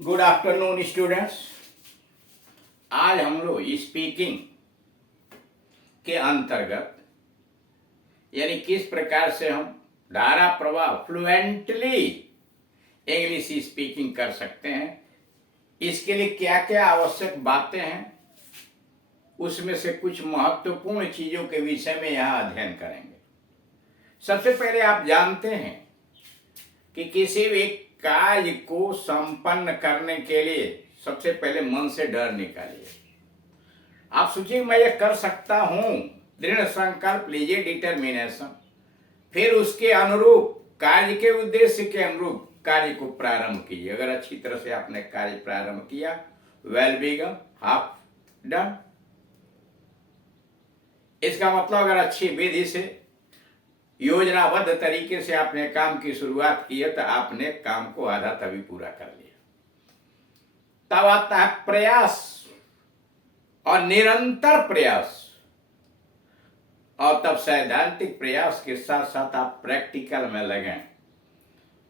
Good afternoon students. आज हम लोग स्पीकिंग के अंतर्गत यानी किस प्रकार से हम धारा प्रवाह फ्लुएंटली इंग्लिश स्पीकिंग कर सकते हैं, इसके लिए क्या क्या आवश्यक बातें हैं, उसमें से कुछ महत्वपूर्ण चीजों के विषय में यहाँ अध्ययन करेंगे। सबसे पहले आप जानते हैं कि किसी भी कार्य को संपन्न करने के लिए सबसे पहले मन से डर निकालिए। आप सोचिए मैं ये कर सकता हूं, दृढ़ संकल्प लीजिए, डिटर्मिनेशन। फिर उसके अनुरूप कार्य के उद्देश्य के अनुरूप कार्य को प्रारंभ कीजिए। अगर अच्छी तरह से आपने कार्य प्रारंभ किया, वेल बिगन, हाफ डन। इसका मतलब अगर अच्छी विधि से योजनाबद्ध तरीके से आपने काम की शुरुआत की है तो आपने काम को आधा तभी पूरा कर लिया। तब आता है प्रयास और निरंतर प्रयास, और तब सैद्धांतिक प्रयास के साथ साथ आप प्रैक्टिकल में लगें।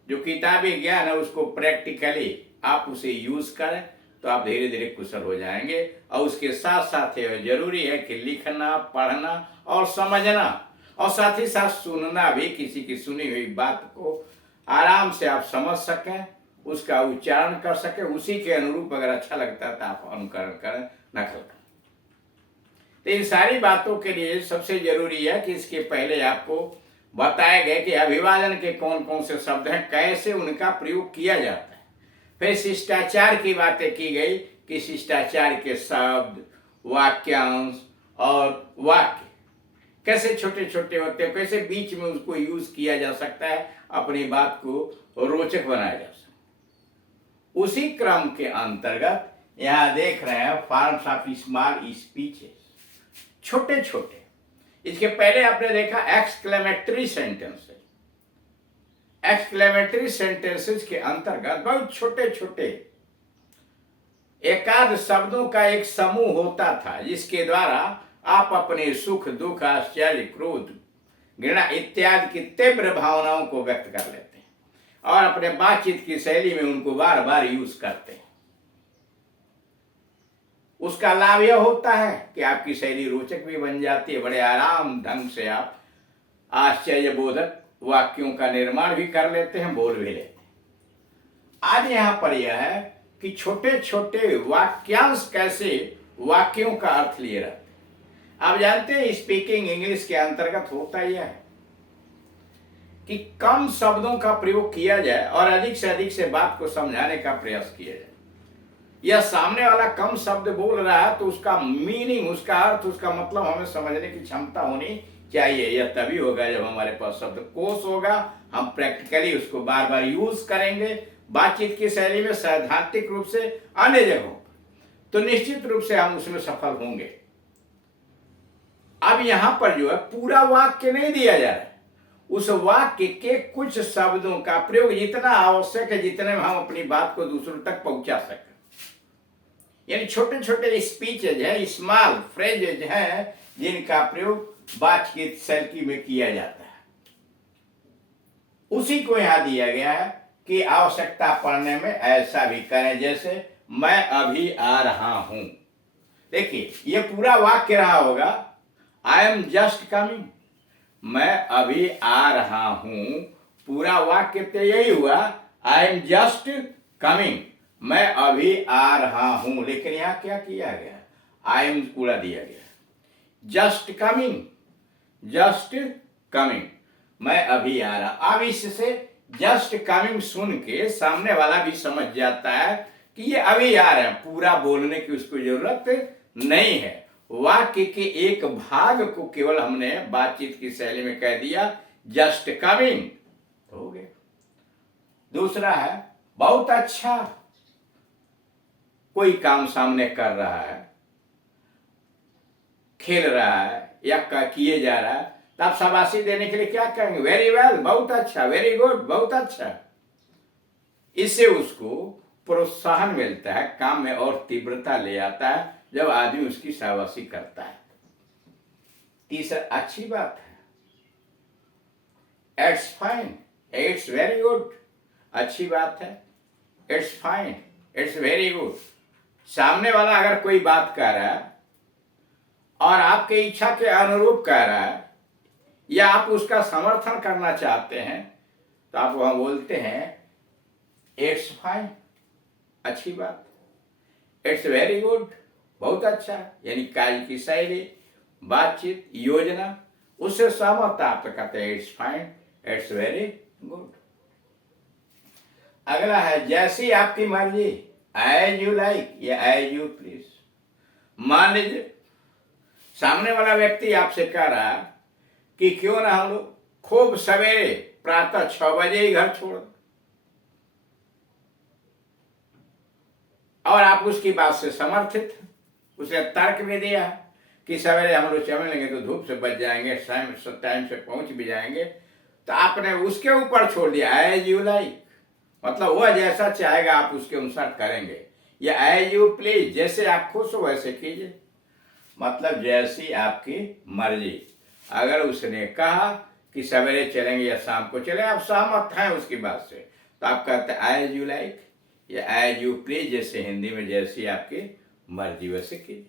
जो किताबी ज्ञान है उसको प्रैक्टिकली आप उसे यूज करें तो आप धीरे धीरे कुशल हो जाएंगे। और उसके साथ साथ ये जरूरी है कि लिखना, पढ़ना और समझना, और साथ ही साथ सुनना भी, किसी की सुनी हुई बात को आराम से आप समझ सकें, उसका उच्चारण कर सकें, उसी के अनुरूप अगर अच्छा लगता है तो आप अनुकरण करें, नकल करें। तो इन सारी बातों के लिए सबसे जरूरी है कि इसके पहले आपको बताए गए कि अभिवादन के कौन कौन से शब्द हैं, कैसे उनका प्रयोग किया जाता है। फिर शिष्टाचार की बातें की गई कि शिष्टाचार के शब्द, वाक्यांश और वाक्य कैसे छोटे छोटे होते हैं, कैसे बीच में उसको यूज किया जा सकता है, अपनी बात को रोचक बनाया जा सकता है। उसी क्रम के अंतर्गत यहां देख रहे हैं फॉर्म्स ऑफ स्मॉल स्पीचेस, छोटे छोटे। इसके पहले आपने देखा एक्सक्लेमेटरी सेंटेंसेस। एक्सक्लेमेटरी सेंटेंसेस के अंतर्गत बहुत छोटे छोटे एकाध शब्दों का एक समूह होता था जिसके द्वारा आप अपने सुख, दुख, आश्चर्य, क्रोध, घृणा इत्यादि की तीव्र भावनाओं को व्यक्त कर लेते हैं और अपने बातचीत की शैली में उनको बार बार यूज करते हैं। उसका लाभ यह होता है कि आपकी शैली रोचक भी बन जाती है, बड़े आराम ढंग से आप आश्चर्यबोधक वाक्यों का निर्माण भी कर लेते हैं, बोल भी लेते हैं। आज यहां पर यह है कि छोटे छोटे वाक्यांश कैसे वाक्यों का अर्थ लिए रहते हैं। आप जानते हैं स्पीकिंग इंग्लिश के अंतर्गत होता यह है कि कम शब्दों का प्रयोग किया जाए और अधिक से बात को समझाने का प्रयास किया जाए। यह सामने वाला कम शब्द बोल रहा है तो उसका मीनिंग, उसका अर्थ, उसका मतलब हमें समझने की क्षमता होनी चाहिए। यह तभी होगा जब हमारे पास शब्द कोश होगा, हम प्रैक्टिकली उसको बार बार यूज करेंगे बातचीत की शैली में, सैद्धांतिक रूप से, अन्य जगहों पर, तो निश्चित रूप से हम उसमें सफल होंगे। अब यहां पर जो है पूरा वाक्य नहीं दिया जा रहा है, उस वाक्य के कुछ शब्दों का प्रयोग जितना आवश्यक है, जितने में हम अपनी बात को दूसरों तक पहुंचा सकें। यानी छोटे छोटे स्पीचेज हैं, स्मॉल फ्रेजेज हैं, जिनका प्रयोग बातचीत शैली में किया जाता है। उसी को यहां दिया गया है कि आवश्यकता पड़ने में ऐसा भी करें, जैसे मैं अभी आ रहा हूं। देखिए ये पूरा वाक्य रहा होगा, आई एम जस्ट कमिंग, मैं अभी आ रहा हूं। पूरा वाक्य तो यही हुआ, आई एम जस्ट कमिंग, मैं अभी आ रहा हूं। लेकिन यहां क्या किया गया, आई एम पूरा दिया गया, जस्ट कमिंग, जस्ट कमिंग, मैं अभी आ रहा। अब इससे जस्ट कमिंग सुन के सामने वाला भी समझ जाता है कि ये अभी आ रहे हैं, पूरा बोलने की उसको जरूरत नहीं है। वाक्य के एक भाग को केवल हमने बातचीत की शैली में कह दिया, जस्ट कमिंग, तो हो गया। दूसरा है बहुत अच्छा, कोई काम सामने कर रहा है, खेल रहा है या किए जा रहा है, तो आप शाबाशी देने के लिए क्या कहेंगे, वेरी वेल, बहुत अच्छा, वेरी गुड, बहुत अच्छा। इससे उसको प्रोत्साहन मिलता है, काम में और तीव्रता ले आता है जब आदमी उसकी शाबाशी करता है। तीसरा अच्छी बात है, it's fine, it's very good, अच्छी बात है, it's fine, it's very good. सामने वाला अगर कोई बात कह रहा है और आपके इच्छा के अनुरूप कह रहा है या आप उसका समर्थन करना चाहते हैं तो आप वहां बोलते हैं इट्स फाइन, अच्छी बात, इट्स वेरी गुड, बहुत अच्छा। यानी कार्य की शैली, बातचीत, योजना, उससे सहमत आप तो कहते हैं it's fine, it's very good. अगला है जैसी आपकी मर्जी, एज यू लाइक या एज यू प्लीज। मान लीजिए सामने वाला व्यक्ति आपसे कह रहा है कि क्यों ना हम लोग खूब सवेरे प्रातः 6 बजे ही घर छोड़, और आप उसकी बात से समर्थित, उसे तर्क भी दिया कि सवेरे हम लोग चल लेंगे तो धूप से बच जाएंगे, टाइम से पहुंच भी जाएंगे, तो आपने उसके ऊपर छोड़ दिया एज यू लाइक, मतलब वह जैसा चाहेगा आप उसके अनुसार करेंगे, या एज यू प्लीज, जैसे आप खुश हो वैसे कीजिए, मतलब जैसी आपकी मर्जी। अगर उसने कहा कि सवेरे चलेंगे या शाम को चले, आप सहमत हैं उसकी बात से, तो आप कहते हैं एज यू लाइक या एज यू प्लीज, जैसे हिंदी में जैसी आपकी मर्जी वैसे कीजिए।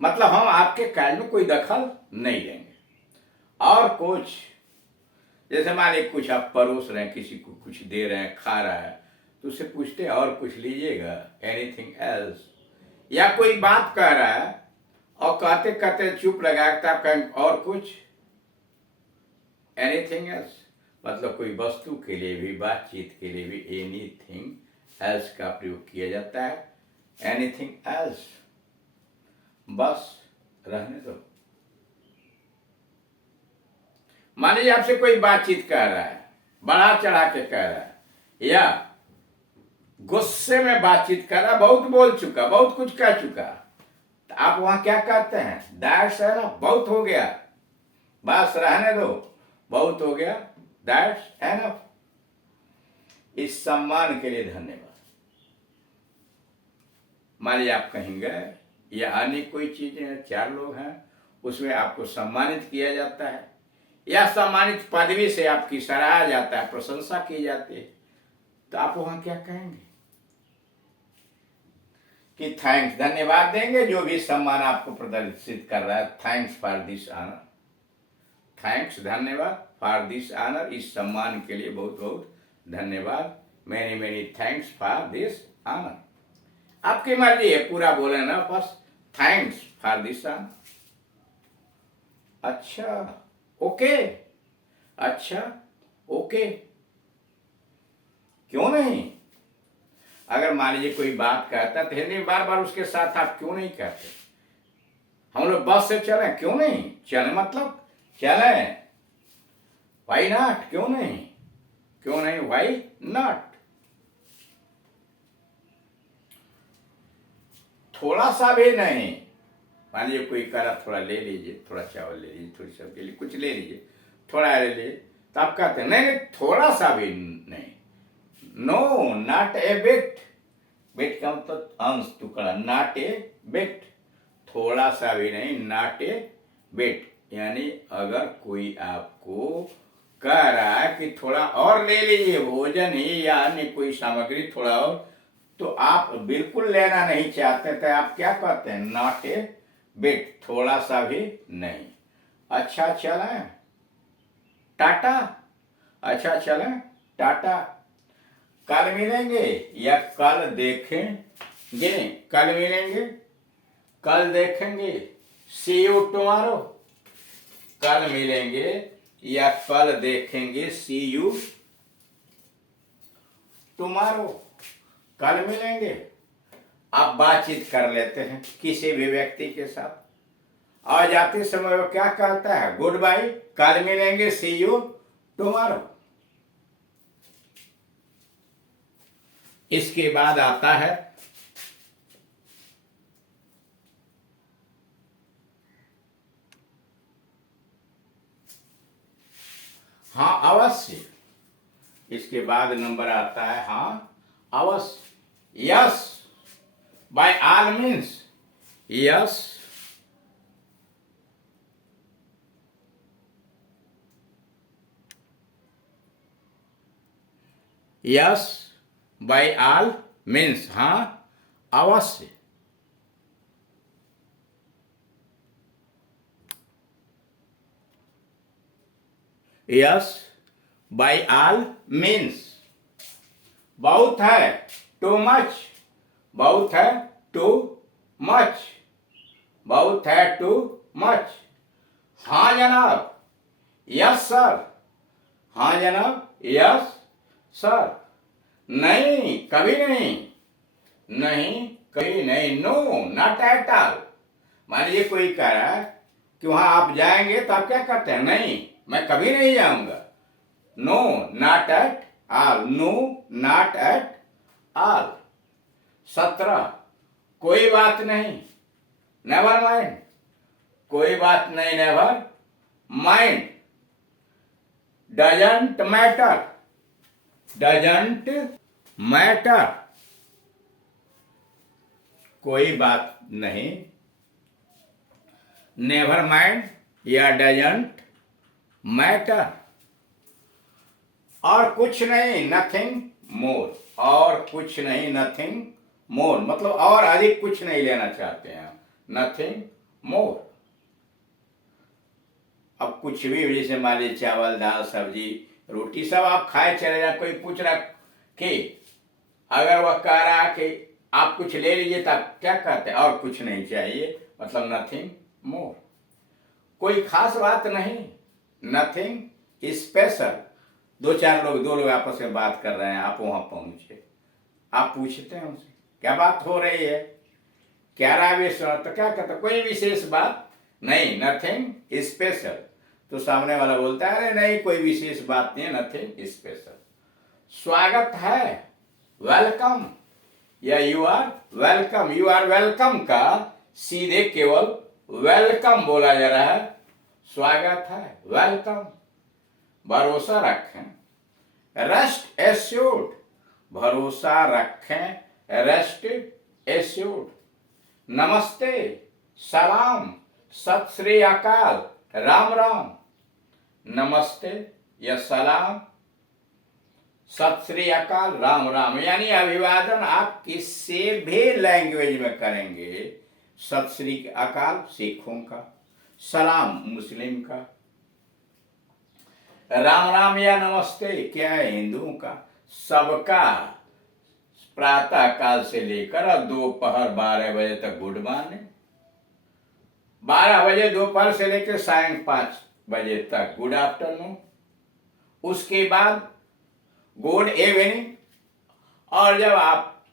मतलब हम आपके कार्य में कोई दखल नहीं लेंगे। और कुछ, जैसे मान लीजिए कुछ आप परोस रहे हैं, किसी को कुछ दे रहे हैं, खा रहा है, तो उससे पूछते हैं और कुछ लीजिएगा, एनीथिंग एल्स। या कोई बात कह रहा है और कहते कहते चुप लगा तो आप कहें और कुछ, एनीथिंग एल्स, मतलब कोई वस्तु के लिए भी, बातचीत के लिए भी एनीथिंग एल्स का प्रयोग किया जाता है। एनीथिंग एल्स, बस रहने दो। मान लीजिए आपसे कोई बातचीत कर रहा है, बढ़ा चढ़ा के कह रहा है, या गुस्से में बातचीत कर रहा, बहुत बोल चुका, बहुत कुछ कह चुका, तो आप वहां क्या कहते हैं, दैट्स है ना, बहुत हो गया, बस रहने दो, बहुत हो गया, दैट्स एनफ। इस सम्मान के लिए धन्यवाद। मान लीजिए आप कहीं गए या अन्य कोई चीजें हैं, 4 लोग हैं, उसमें आपको सम्मानित किया जाता है या सम्मानित पदवी से आपकी सराहा जाता है, प्रशंसा की जाती है, तो आप वहां क्या कहेंगे कि थैंक्स, धन्यवाद देंगे जो भी सम्मान आपको प्रदर्शित कर रहा है, thanks for this honour, thanks, धन्यवाद, फॉर दिस ऑनर, इस सम्मान के लिए बहुत बहुत धन्यवाद, many many thanks for this honour. आपकी मर्जी है, पूरा बोले ना, बस थैंक्स फॉर दिस ऑनर। अच्छा, ओके, अच्छा, ओके, क्यों नहीं। अगर मान लीजिए कोई बात कहता है तो हिंदी में बार बार उसके साथ आप क्यों नहीं कहते, हम लोग बस से चले, क्यों नहीं चले, मतलब चले, वाई नॉट, क्यों नहीं, क्यों नहीं, वाई नॉट। थोड़ा सा भी नहीं, मान लीजिए कोई करा थोड़ा ले लीजिए, थोड़ा चावल ले लीजिए, थोड़ी सब्जी ले, कुछ ले लीजिए, थोड़ा ले लीजिए, तो आप कहते हैं नहीं नहीं थोड़ा सा भी नहीं, no not a bit, bit का मतलब अंश, टुकड़ा, नॉट ए बिट, थोड़ा सा भी नहीं, नॉट ए बिट। यानी अगर कोई आपको कह रहा है कि थोड़ा और ले लीजिए भोजन ही या अन्य कोई सामग्री थोड़ा और, तो आप बिल्कुल लेना नहीं चाहते तो आप क्या कहते हैं, नॉट ए बिट, थोड़ा सा भी नहीं। अच्छा चलें, टाटा, अच्छा चलें, टाटा, कल मिलेंगे या कल देखेंगे, कल मिलेंगे, कल देखेंगे, सी यू टुमारो, कल मिलेंगे या कल देखेंगे, सी यू टुमारो, कल मिलेंगे। आप बातचीत कर लेते हैं किसी भी व्यक्ति के साथ, और जाते समय वो क्या कहता है, गुड बाय, कल मिलेंगे, सी यू टुमारो। इसके बाद आता है हाँ अवश्य, इसके बाद नंबर आता है हाँ अवश्य, yes, by all means, yes, yes, by all means, हाँ अवश्य। यस बाय ऑल मीन्स, बहुत है टू मच, बहुत है टू मच, बहुत है टू मच। हाँ जनाब, यस सर, हाँ जनाब, यस सर। नहीं कभी नहीं, नहीं कभी नहीं, नो नॉट एट ऑल। मान लीजिए कोई कह रहा है कि वहां आप जाएंगे तो आप क्या करते हैं, नहीं मैं कभी नहीं जाऊंगा। No not at all, no not at all. 17 कोई बात नहीं, नेवर माइंड, कोई बात नहीं, never mind. Doesn't matter, doesn't matter, कोई बात नहीं। नेवर माइंड या डजंट मैटर। और कुछ नहीं, नथिंग मोर, और कुछ नहीं, नथिंग मोर, मतलब और अधिक कुछ नहीं लेना चाहते हैं, नथिंग मोर। अब कुछ भी, जैसे मान लीजिए चावल दाल सब्जी रोटी सब आप खाए चले जाए, कोई पूछ रहा कि अगर वह कह रहा कि आप कुछ ले लीजिए तो आप क्या कहते हैं, और कुछ नहीं चाहिए, मतलब नथिंग मोर। कोई खास बात नहीं, नथिंग स्पेशल। दो लोग आपस में बात कर रहे हैं, आप वहां पहुंचे, आप पूछते हैं उनसे क्या बात हो रही है, क्या रावेश, तो क्या कहते, कोई विशेष बात नहीं, नथिंग स्पेशल। तो सामने वाला बोलता है अरे नहीं कोई विशेष बात नहीं है, नथिंग स्पेशल। स्वागत है, वेलकम, या you are welcome. You are welcome का सीधे केवल वेलकम बोला जा रहा है, स्वागत है, वेलकम। भरोसा रखें, रेस्ट एश्योर्ड, भरोसा रखें, रेस्ट एश्योर्ड। नमस्ते, सलाम, सत श्री अकाल, राम राम। नमस्ते या सलाम, सत श्री अकाल, राम राम, यानी अभिवादन आप किसी भी लैंग्वेज में करेंगे। सत श्री अकाल सिखों का, सलाम मुस्लिम का, राम राम या नमस्ते क्या है हिंदुओं का। सबका प्रातः काल से लेकर दोपहर 12 बजे तक गुड मॉर्निंग, 12 बजे दोपहर से लेकर सायं 5 बजे तक गुड आफ्टरनून, उसके बाद गुड इवनिंग, और जब आप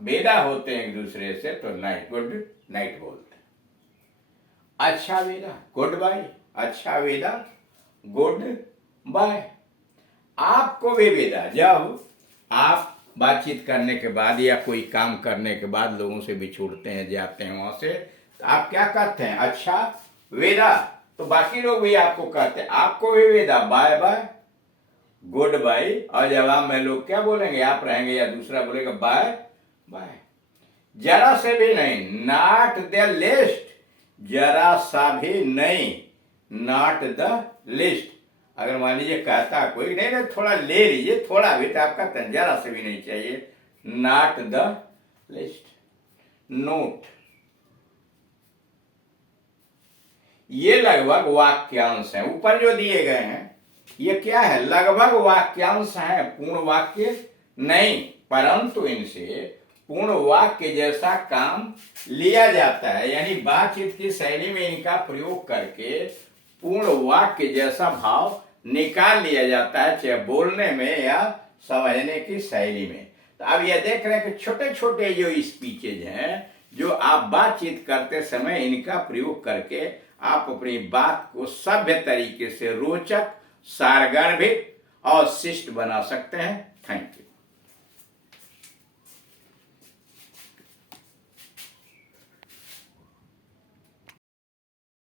विदा होते हैं एक दूसरे से तो नाइट, गुड नाइट बोलते हैं। अच्छा विदा, गुड बाय, अच्छा विदा, गुड बाय। आपको भी विदा, जब आप बातचीत करने के बाद या कोई काम करने के बाद लोगों से बिछुड़ते हैं, जाते हैं वहां से, तो आप क्या कहते हैं, अच्छा विदा। तो बाकी लोग भी आपको कहते हैं, आपको भी विदा, बाय बाय, गुड बाय। और जवाब में लोग क्या बोलेंगे, आप रहेंगे या दूसरा बोलेगा बाय बाय। जरा से भी नहीं, नॉट द लिस्ट, जरा सा भी नहीं, नॉट द लिस्ट। अगर मान लीजिए कहता कोई नहीं नहीं थोड़ा ले लीजिए, थोड़ा भी, तो आप कहते हैं जरा से भी नहीं चाहिए, नॉट द लिस्ट। नोट, ये लगभग वाक्यांश हैं, ऊपर जो दिए गए हैं ये क्या है, लगभग वाक्यांश हैं, पूर्ण वाक्य नहीं, परंतु इनसे पूर्ण वाक्य जैसा काम लिया जाता है, यानी बातचीत की शैली में इनका प्रयोग करके पूर्ण वाक्य जैसा भाव निकाल लिया जाता है, चाहे बोलने में या समझने की शैली में। तो अब यह देख रहे हैं कि छोटे छोटे जो स्पीचेज हैं, जो आप बातचीत करते समय इनका प्रयोग करके आप अपनी बात को सभ्य तरीके से रोचक, सारगर्भित और शिष्ट बना सकते हैं। Thank you.